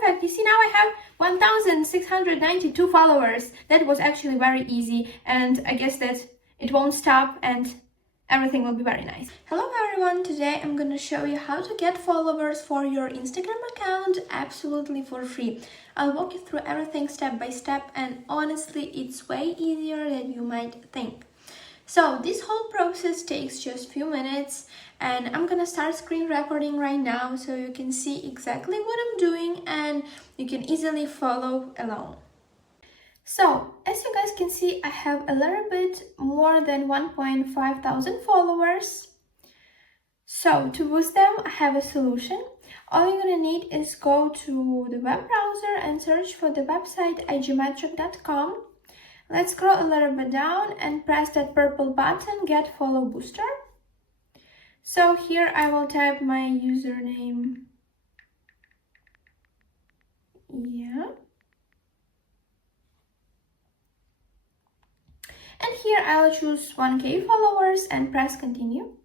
Perfect. You see, now I have 1,692 followers. That was actually very easy, and I guess that it won't stop and everything will be very nice. Hello everyone, today I'm gonna show you how to get followers for your Instagram account absolutely for free. I'll walk you through everything step by step, and honestly it's way easier than you might think. So this whole process takes just a few minutes, and I'm gonna start screen recording right now so you can see exactly what I'm doing and you can easily follow along. So, as you guys can see, I have a little bit more than 1.5 thousand followers. So, to boost them, I have a solution. All you're gonna need is go to the web browser and search for the website igmetric.com. Let's scroll a little bit down and press that purple button, Get Follow Booster. So here I will type my username. Yeah. And here I'll choose 1K followers and press continue.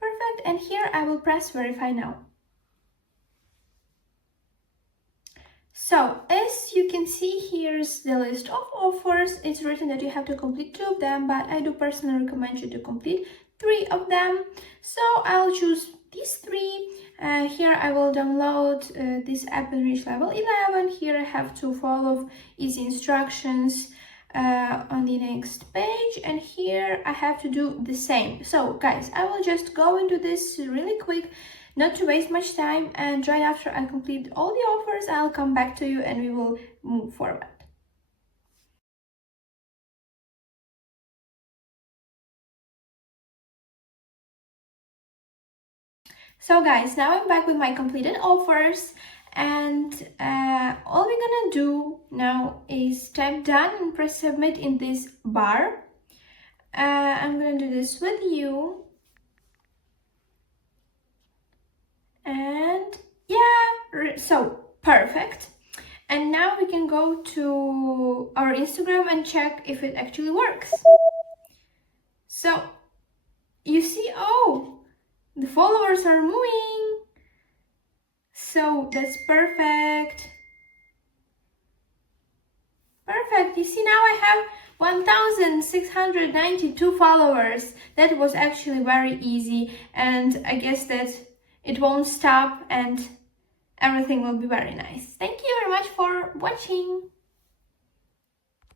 Perfect, and here I will press verify now. So, as you can see, here's the list of offers. It's written that you have to complete 2 of them, but I do personally recommend you to complete 3 of them. So I'll choose these 3. Here I will download this app and reach level 11. Here I have to follow easy instructions on the next page, and here I have to do the same. So guys, I will just go into this really quick, not to waste much time, and right after I complete all the offers, I'll come back to you and we will move forward. So guys, now I'm back with my completed offers, and all we're gonna do now is type done and press submit in this bar. I'm gonna do this with you. And yeah, so perfect. And now we can go to our Instagram and check if it actually works. So you see, oh, the followers are moving. So that's perfect. Perfect. You see, now I have 1,692 followers. That was actually very easy, and I guess that it won't stop and everything will be very nice. Thank you very much for watching.